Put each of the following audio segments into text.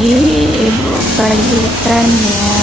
Ibu bagikan ya.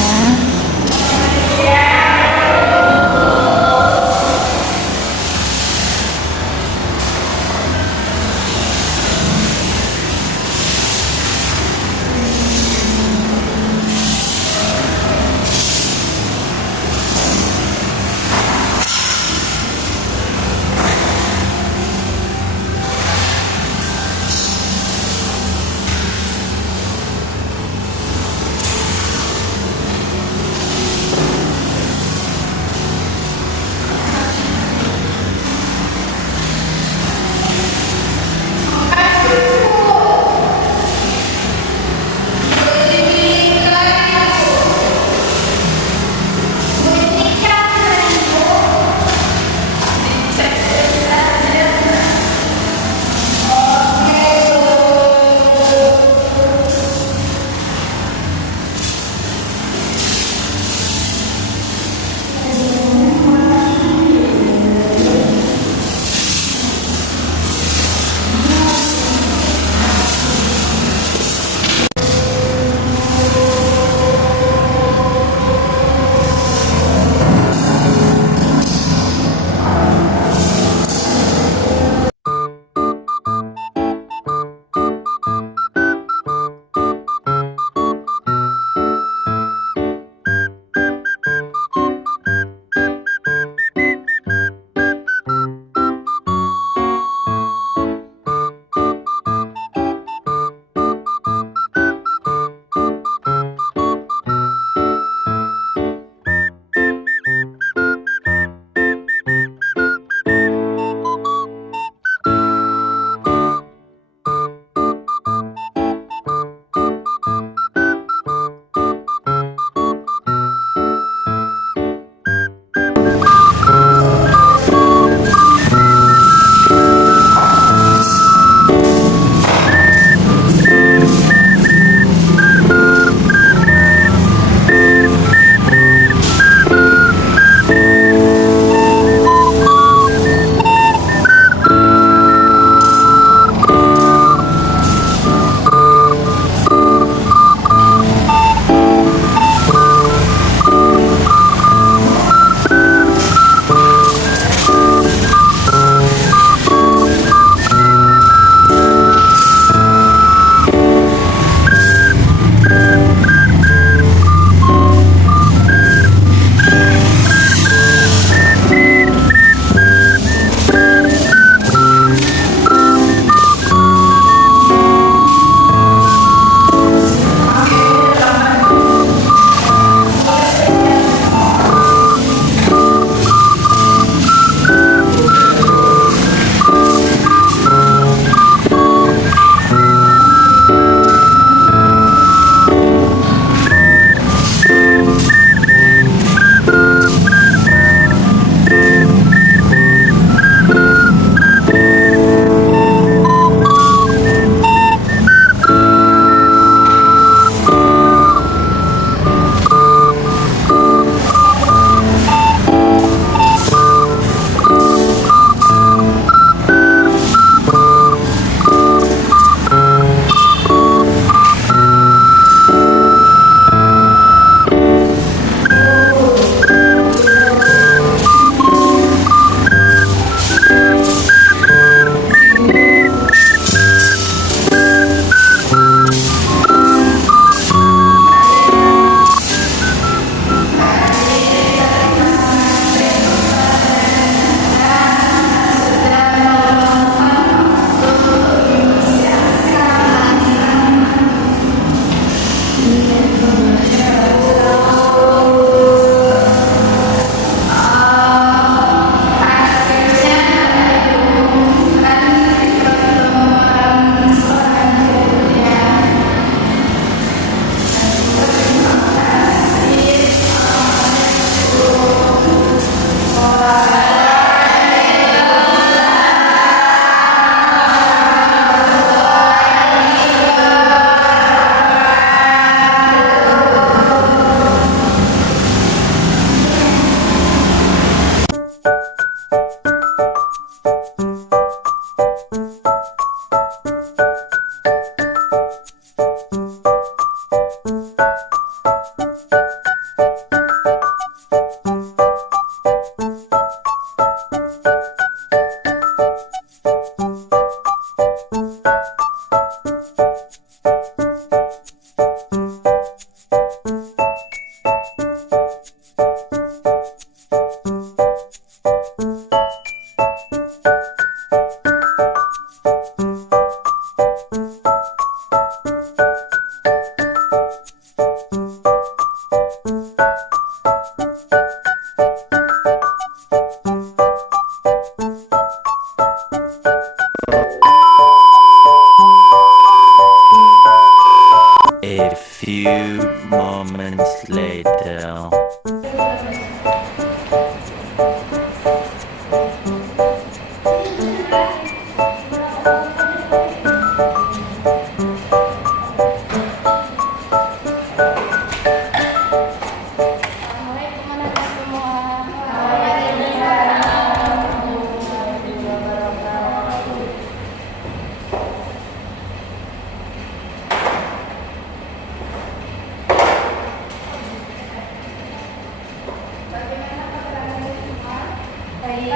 Baik,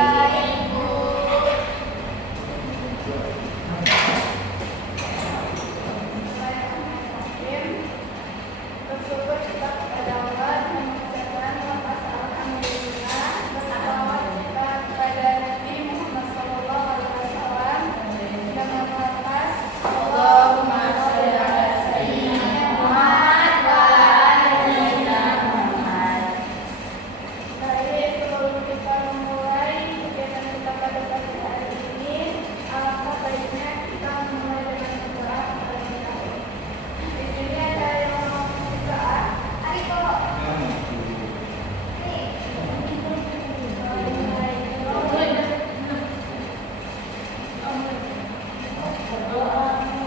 Bu. Bersyukur kita kepada Allah dan mengucapkan makasih alhamdulillah, bersalawat kita kepada Nabi Muhammad SAW dan mengucapkan Allahumma sholli ala sayyidina Muhammad wa ala ali sayyidina Muhammad. Baik, sebelum kita memulai kegiatan kita pada pagi hari ini, alangkah baiknya kita memulai dengan doa terlebih dahulu. Di sini ada yang mau berdoa. Ariko.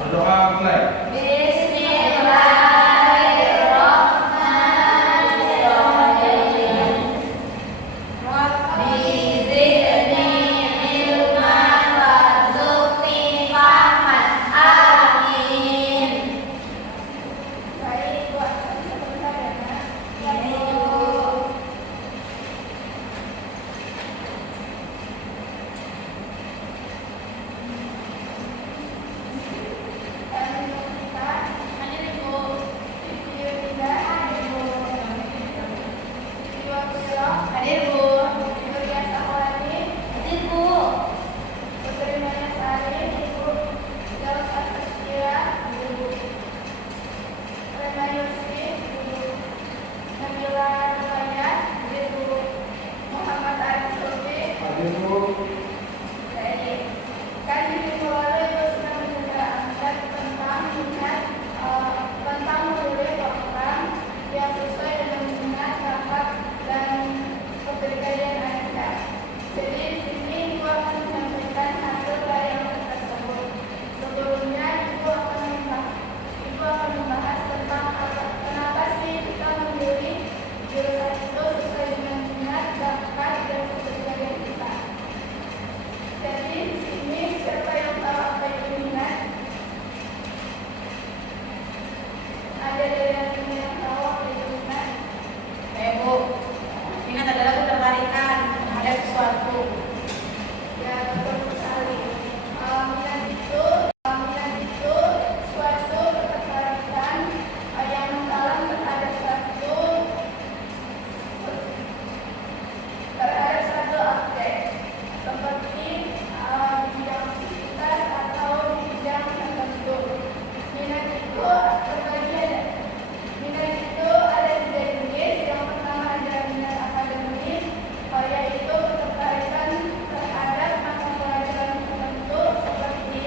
Berdoa mulai. Bismillahirrahmanirrahim. Rabbi zidni ilman warzuqni fahman. Amin. Baik, Bu. Sebentar ya, Nak. Ya, Bu. Hadir, Bu. Ibu Ria Saholani. Hadir, Bu. Putri Maya Sari, Ibu. Daus Asakira, Ibu. Rena Yusri, Ibu. Nabila Rumayat, Ibu. Muhammad Arif Sulfi. Hadir, Bu. Baik. Kan di minggu lalu Ibu sudah menjelaskan tentang minat tentang memilih program yang sesuai dengan minat, bakat, dan kepribadian Anda. Jadi di sini Ibu akan menyampaikan hasil dari audit tersebut. Sebelumnya Ibu akan membahas tentang kenapa sih kita memilih jurusan itu sesuai dengan minat, bakat, dan kepribadian kita. Jadi di sini siapa yang tahu apa itu minat? Ada dari yang tahu apa itu minat? Bu, minat adalah ketertarikan terhadap sesuatu. Ya, betul sekali. Minat itu suatu ketertarikan yang mendalam terhadap suatu objek, seperti bidang aktivitas atau di bidang tertentu. Minat itu ada tiga jenis. Yang pertama ada minat akademik, yaitu ketertarikan terhadap mata pelajaran tertentu seperti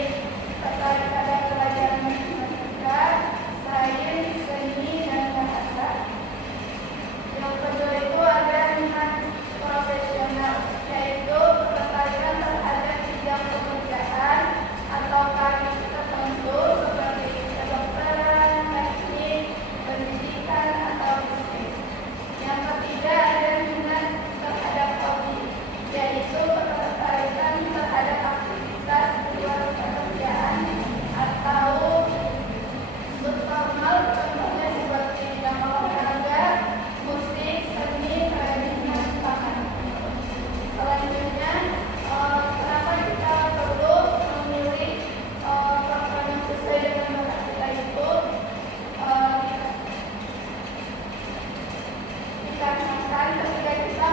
tertarik pada pelajaran matematika, sains, seni, dan bahasa. Yang kedua itu ada minat profesional, yaitu ketertarikan terhadap bidang pekerjaan atau karir tertentu seperti kedokteran, teknik, pendidikan, atau bisnis. Yang ketiga ada minat terhadap hobi, yaitu ketertarikan terhadap aktivitas di luar pekerjaan atau subnormal, contohnya seperti bidang olahraga, musik, seni, kerajinan tangan. Selanjutnya, kenapa kita perlu memilih program yang sesuai dengan bakat kita itu? Dikarenakan ketika kita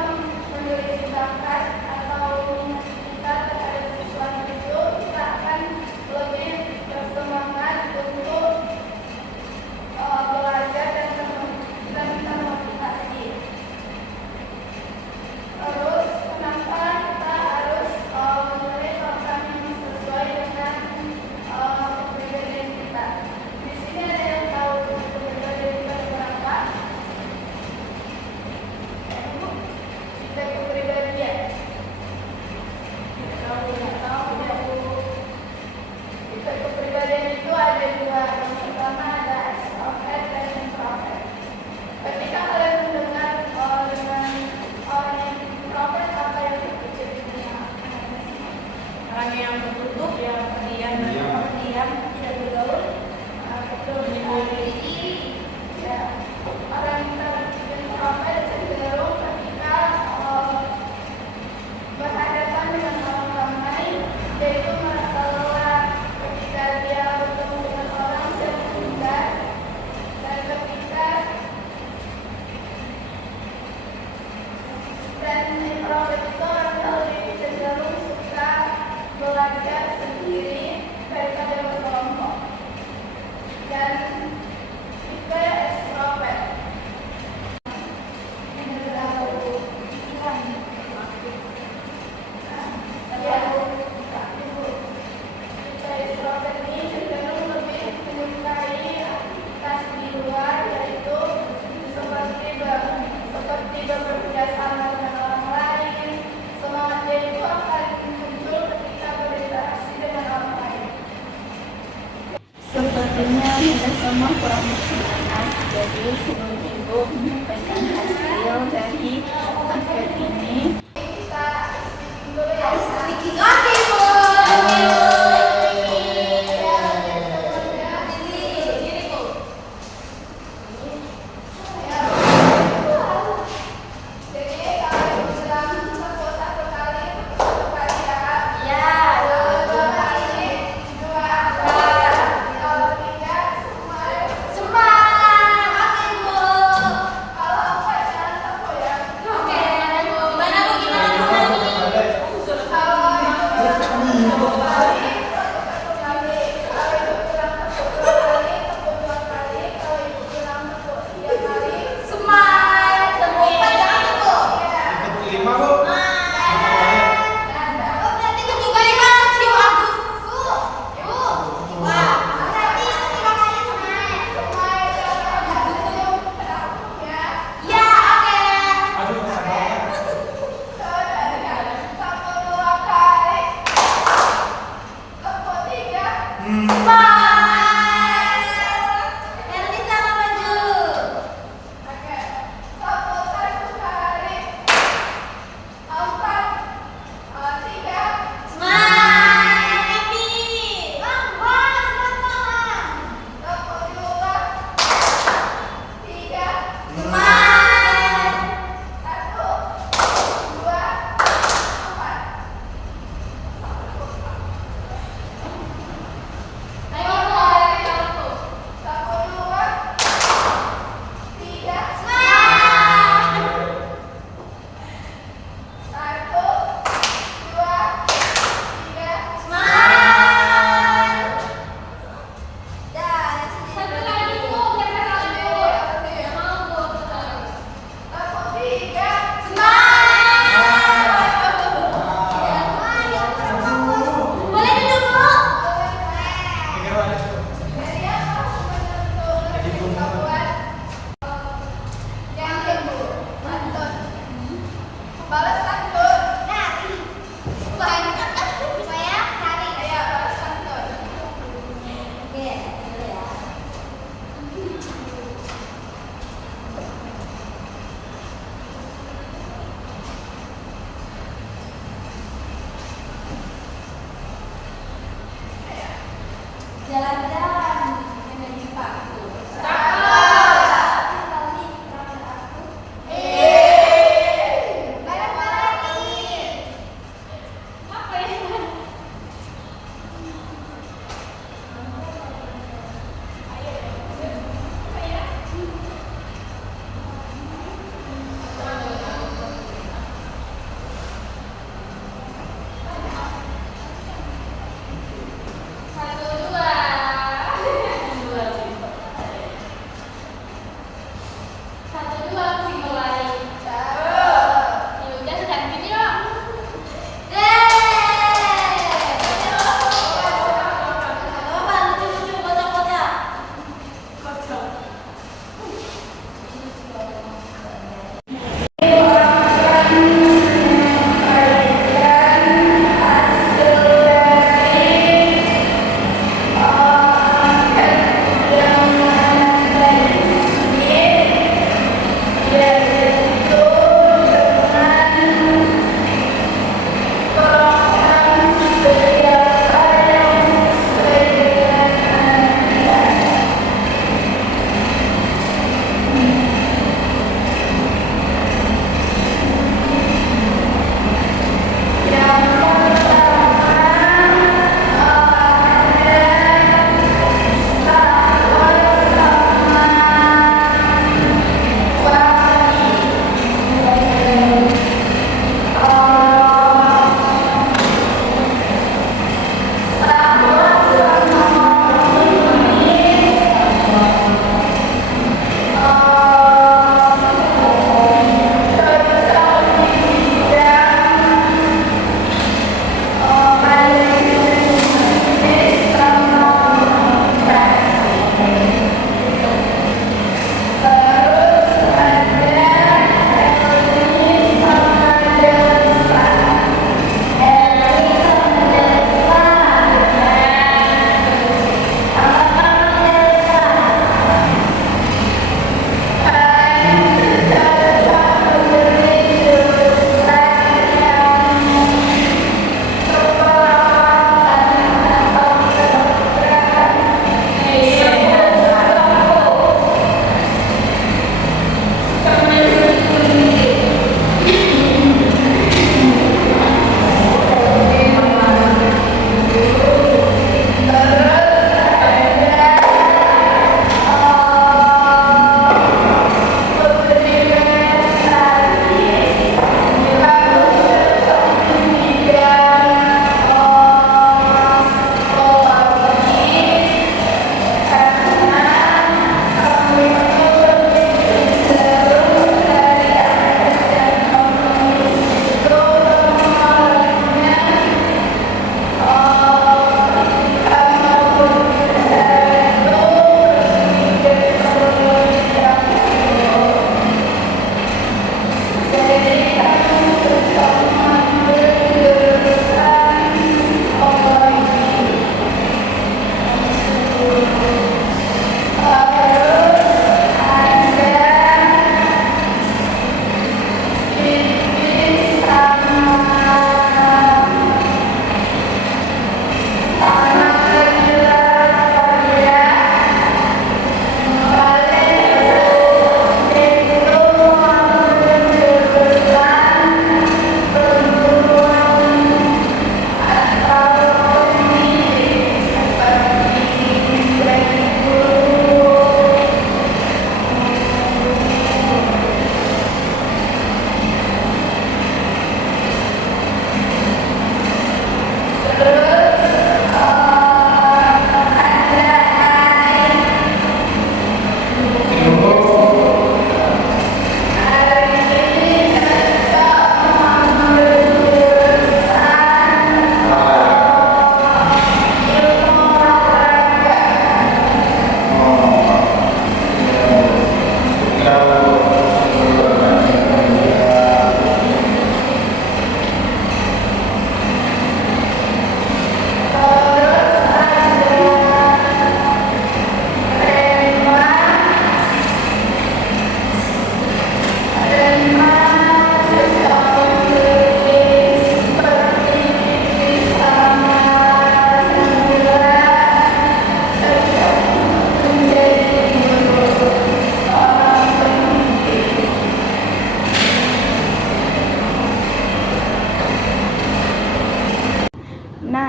memiliki bakat atau minat kita terhadap sesuatu itu, kita akan lebih bersemangat untuk belajar dan termotivasi. Terus, kenapa kita harus memilih program yang sesuai dengan kepribadian kita? Di sini ada yang tahu kepribadian kita berapa? Kita kepribadian. Nggak tahu ya, Bu. Kita kepribadian itu ada dua. Yang pertama ada extrovert dan introvert. Ketika kalian mendengar dengan orang yang introvert, apa yang terpikir di benak Anda? Orang yang tertutup, yang pendiam, tidak bergaul, Betul sekali. Ya, orang introvert cenderung ketika sepertinya kita semua kurang bersemangat. Jadi sebelum Ibu menyampaikan hasil dari angket ini, Kita dulu ya. Jadi kalau bilang satu kali ya. Dua kali, dua kali. Kalau tiga semua. Kalau empat jangan takut ya.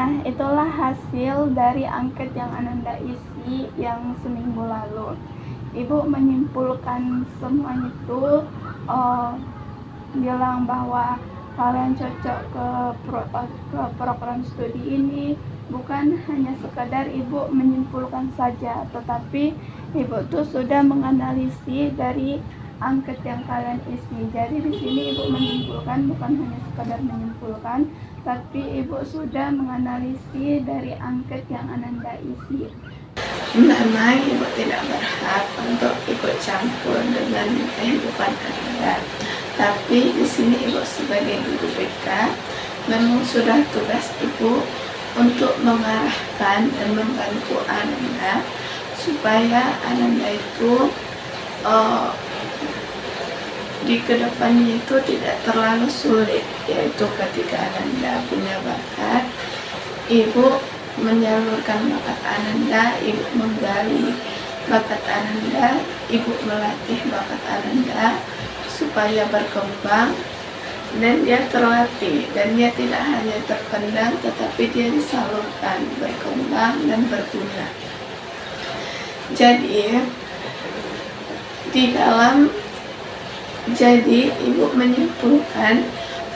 Nah, itulah hasil dari angket yang Ananda isi yang seminggu lalu. Ibu menyimpulkan semuanya itu, bilang bahwa kalian cocok ke program studi ini bukan hanya sekadar ibu menyimpulkan saja, tetapi ibu tuh sudah menganalisis dari angket yang kalian isi. Jadi di sini ibu menyimpulkan, bukan hanya sekadar menyimpulkan, tapi ibu sudah menganalisis dari angket yang Ananda isi. Memang ibu tidak berhak untuk ikut campur dengan kehidupan Anda, tapi di sini ibu sebagai guru BK memang sudah tugas ibu untuk mengarahkan dan membantu Ananda supaya Ananda itu di kedepannya itu tidak terlalu sulit, yaitu ketika Ananda punya bakat, ibu menyalurkan bakat Ananda, ibu menggali bakat Ananda, ibu melatih bakat Ananda supaya berkembang dan dia terlatih, dan dia tidak hanya terpendam tetapi dia disalurkan, berkembang dan berguna. Jadi ibu menyimpulkan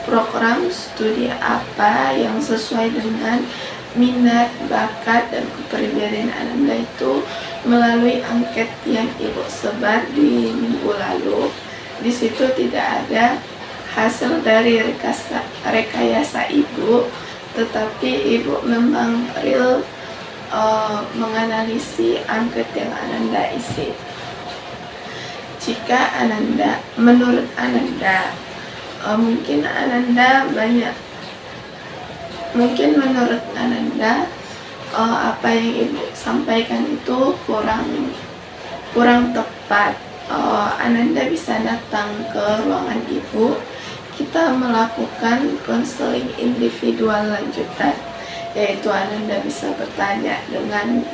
program studi apa yang sesuai dengan minat, bakat, dan kepribadian Ananda itu melalui angket yang ibu sebar di minggu lalu. Di situ tidak ada hasil dari rekayasa ibu, tetapi ibu memang real menganalisis angket yang Ananda isi. Jika menurut Ananda, mungkin menurut Ananda apa yang ibu sampaikan itu kurang tepat. Ananda bisa datang ke ruangan ibu, kita melakukan konseling individual lanjutan, yaitu Ananda bisa bertanya dengan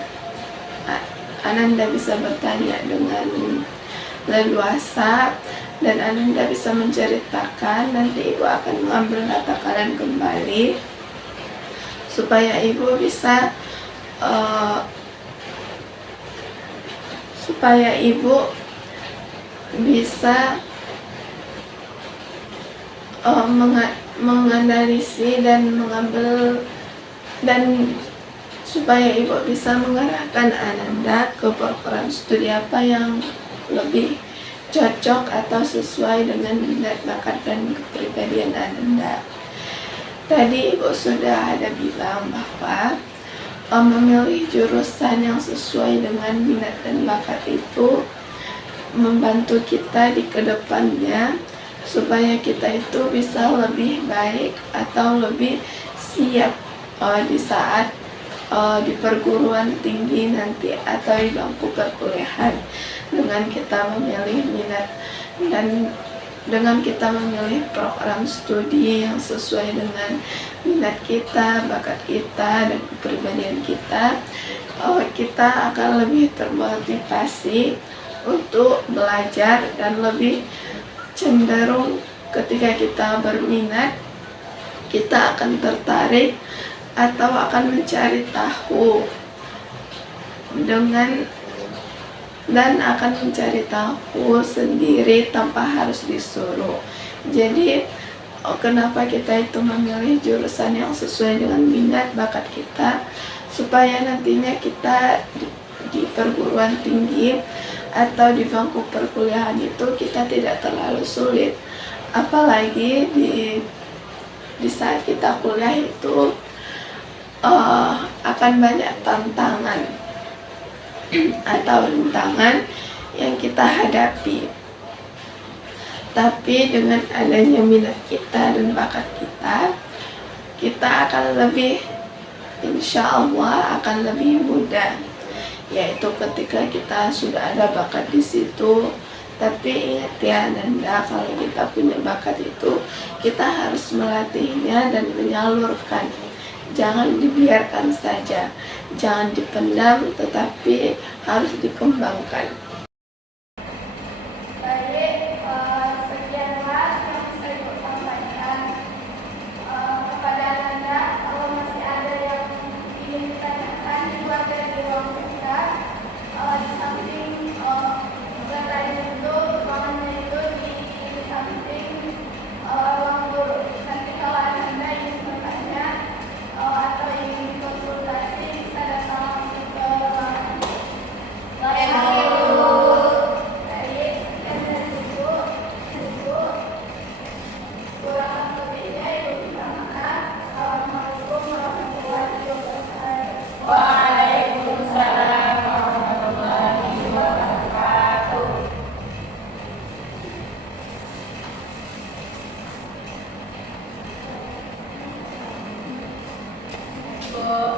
leluasa, dan Ananda bisa menceritakan. Nanti ibu akan mengambil data kalian kembali supaya ibu bisa menganalisis dan supaya ibu bisa mengarahkan Ananda ke program studi apa yang lebih cocok atau sesuai dengan minat, bakat, dan kepribadian Ananda. Tadi ibu sudah ada bilang bahwa memilih jurusan yang sesuai dengan minat dan bakat itu membantu kita di kedepannya supaya kita itu bisa lebih baik atau lebih siap di saat di perguruan tinggi nanti atau di bangku perkuliahan, dengan kita memilih minat dan dengan kita memilih program studi yang sesuai dengan minat kita, bakat kita, dan kepribadian kita, kita akan lebih termotivasi untuk belajar dan lebih cenderung ketika kita berminat, kita akan tertarik atau akan mencari tahu dan akan mencari tahu sendiri tanpa harus disuruh. Jadi kenapa kita itu memilih jurusan yang sesuai dengan minat, bakat kita, supaya nantinya kita di perguruan tinggi atau di bangku perkuliahan itu kita tidak terlalu sulit. Apalagi di saat kita kuliah itu akan banyak tantangan atau rintangan yang kita hadapi. Tapi dengan adanya minat kita dan bakat kita akan lebih, insya Allah akan lebih mudah. Yaitu ketika kita sudah ada bakat di situ. Tapi ingat ya Ananda, kalau kita punya bakat itu, kita harus melatihnya dan menyalurkan. Jangan dibiarkan saja, jangan dipendam, tetapi harus dikembangkan. Baik, sekianlah yang bisa ibu sampaikan kepada Ananda. Kalau masih ada yang ke